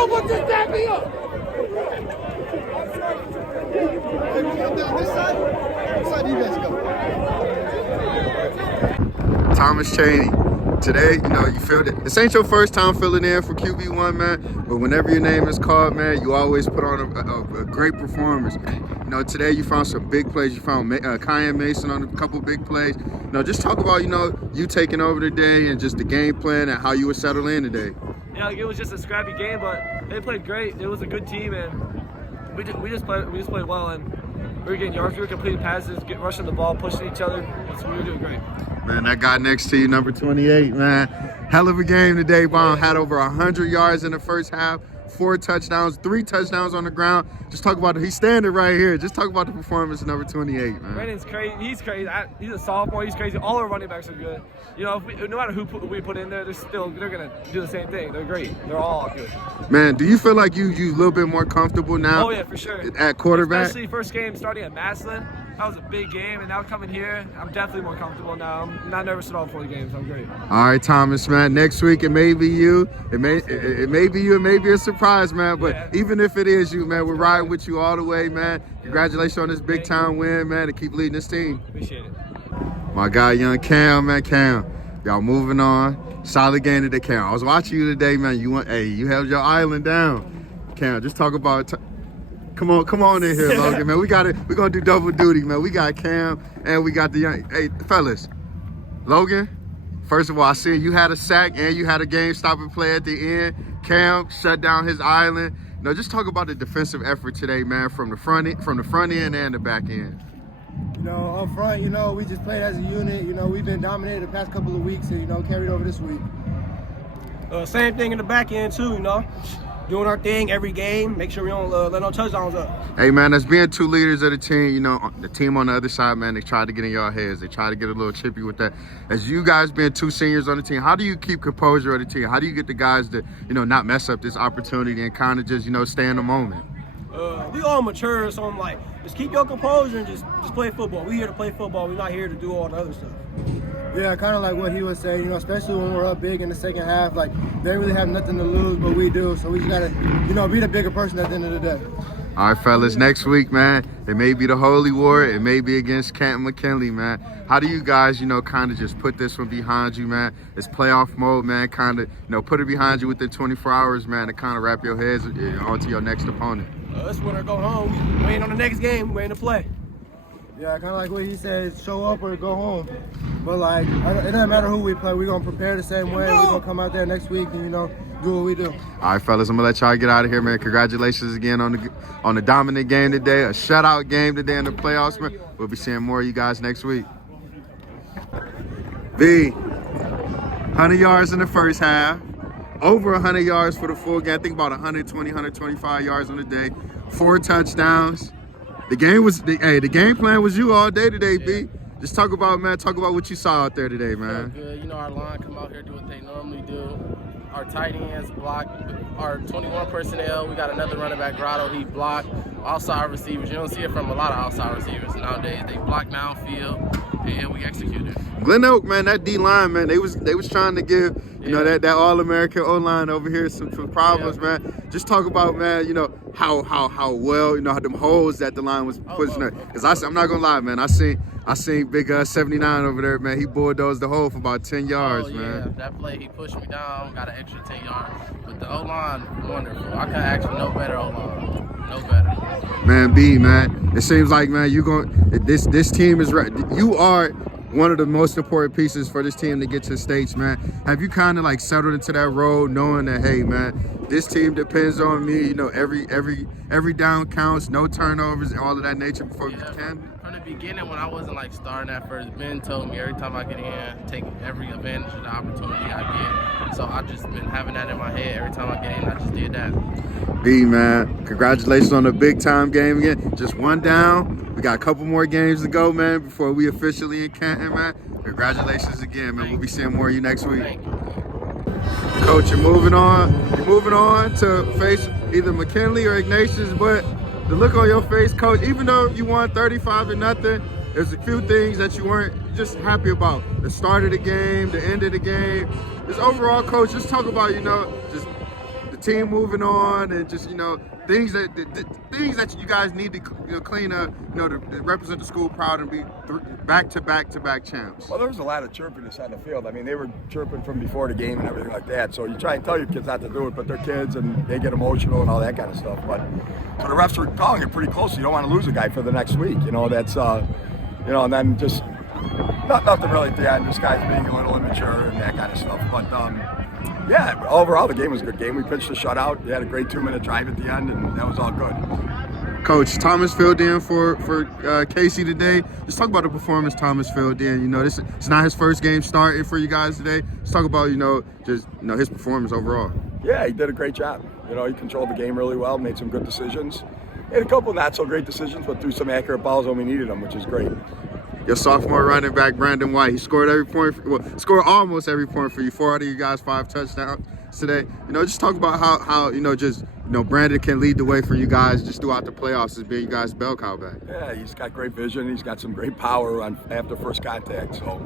robot just back me up. Thomas Csanyi. Today, you feel it. This ain't your first time filling in for QB1, man. But whenever your name is called, man, you always put on a great performance. Today you found some big plays. You found Cyanyi Mason on a couple big plays. Just talk about, you taking over today and just the game plan and how you were settled in today. Yeah, it was just a scrappy game, but they played great. It was a good team, and we just played well, and we were getting yards. We were completing passes, rushing the ball, pushing each other. So we were doing great. Man, that guy next to you, number 28, man. Hell of a game today. Boone had over 100 yards in the first half, 4 touchdowns, 3 touchdowns on the ground. Just talk about it. He's standing right here. Just talk about the performance of number 28, man. Brandon's crazy. He's crazy. He's a sophomore. He's crazy. All our running backs are good. No matter who we put in there, they're gonna do the same thing. They're great. They're all good. Man, do you feel like you're a little bit more comfortable now? Oh yeah, for sure. At quarterback, especially first game starting at Massillon. That was a big game, and now coming here, I'm definitely more comfortable now. I'm not nervous at all before the games. I'm great. All right, Thomas, man. Next week it may be you. It may be you. It may be a surprise, man. But yeah. Even if it is you, man, we're riding with you all the way, man. Congratulations on this big time win, man, and keep leading this team. Appreciate it. My guy, young Cam, man, Cam. Y'all moving on. Solid game today, Cam. I was watching you today, man. You held your island down. Cam, just talk about Come on in here, Logan, man. We're gonna do double duty, man. We got Cam and we got the young. Hey, fellas, Logan. First of all, I see you had a sack and you had a game-stopping play at the end. Cam shut down his island. Just talk about the defensive effort today, man, from the front end and the back end. Up front, we just played as a unit. We've been dominated the past couple of weeks, and carried over this week. Same thing in the back end too. Doing our thing every game, make sure we don't let no touchdowns up. Hey, man, as being 2 leaders of the team, the team on the other side, man, they try to get in your heads. They try to get a little chippy with that. As you guys being 2 seniors on the team, how do you keep composure of the team? How do you get the guys to, not mess up this opportunity and kind of just, stay in the moment? We all mature, so I'm like, just keep your composure and just play football. We're here to play football. We're not here to do all the other stuff. Yeah, kind of like what he was saying, especially when we're up big in the second half. Like, they really have nothing to lose, but we do. So we just got to, be the bigger person at the end of the day. All right, fellas, next week, man, it may be the Holy War. It may be against Canton McKinley, man. How do you guys, kind of just put this one behind you, man? It's playoff mode, man. Kind of, put it behind you within 24 hours, man, to kind of wrap your heads onto your next opponent. Let's win or go home. We waiting on the next game. Waiting to play. Yeah, kind of like what he said, show up or go home. But, it doesn't matter who we play. We're going to prepare the same way. We're going to come out there next week and, do what we do. All right, fellas, I'm going to let y'all get out of here, man. Congratulations again on the dominant game today, a shutout game today in the playoffs, man. We'll be seeing more of you guys next week. 100 yards in the first half. Over 100 yards for the full game. I think about 120, 125 yards on the day. 4 touchdowns. The game plan was you all day today, B. Just talk about what you saw out there today, man. Good. Our line come out here, do what they normally do. Our tight ends block. Our 21 personnel, we got another running back, Grotto, he blocked. Outside receivers, you don't see it from a lot of outside receivers nowadays. They block downfield, and we executed. Glenoak, man, that D-line, man, they was trying to give, that All-American O-line over here some problems, man. Just talk about, man, how well, how them holes that the line was pushing there. Because I'm not going to lie, man, I seen big 79 over there, man. He bulldozed the hole for about 10 yards, man. That play, he pushed me down, got an extra 10 yards. But the O-line, wonderful. I couldn't ask for no better O-line. No better. Man, B, man, it seems like, man, this team is right. You are one of the most important pieces for this team to get to the States, man. Have you kind of settled into that role, knowing that, hey, man, this team depends on me, every down counts, no turnovers, all of that nature before we can? From the beginning, when I wasn't starting at first, Ben told me every time I get in, take every advantage of the opportunity I get. So I just been having that in my head. Every time I get in, I just did that. B, man, congratulations on the big time game again. Just 1 down. We got a couple more games to go, man, before we officially in Canton, man. Congratulations again, man. We'll be seeing more of you next week. Coach, you're moving on. You're moving on to face either McKinley or Ignatius, but the look on your face, Coach, even though you won 35-0, there's a few things that you weren't just happy about. The start of the game, the end of the game. Just overall, Coach, just talk about, just team moving on, and just things that you guys need to clean up, to represent the school proud and be back-to-back champs. Well, there was a lot of chirpiness on the field. I mean, they were chirping from before the game and everything like that. So you try and tell your kids not to do it, but they're kids and they get emotional and all that kind of stuff. But so the refs were calling it pretty close. You don't want to lose a guy for the next week. That's and then just nothing really at the end. Just guys being a little immature and that kind of stuff. But yeah, overall the game was a good game. We pitched a shutout. They had a great 2-minute drive at the end, and that was all good. Coach, Thomas filled in for Casey today. Let's talk about the performance Thomas filled in. It's not his first game starting for you guys today. Let's talk about his performance overall. Yeah, he did a great job. He controlled the game really well, made some good decisions. He had a couple not so great decisions, but threw some accurate balls when we needed them, which is great. Your sophomore running back, Brandon White, he scored scored almost every point for you. 4 out of you guys 5 touchdowns today. Just talk about how Brandon can lead the way for you guys just throughout the playoffs as being you guys' bell cow back. Yeah, he's got great vision. He's got some great power after first contact. So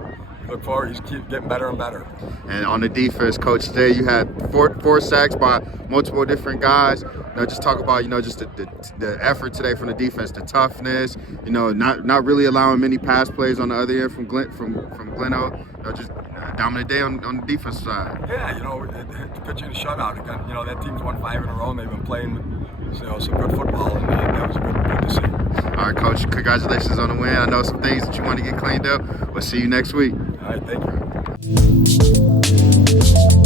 look forward. He's getting better and better. And on the defense, Coach, today you had four sacks by multiple different guys. Just talk about just the effort today from the defense, the toughness. Not really allowing many pass plays on the other end from Glenoak. Just dominant day on the defense side. Yeah, pitching a shutout. That team's won 5 in a row, and they've been playing some good football, and that was good to see. All right, Coach, congratulations on the win. I know some things that you want to get cleaned up. We'll see you next week. All right, thank you.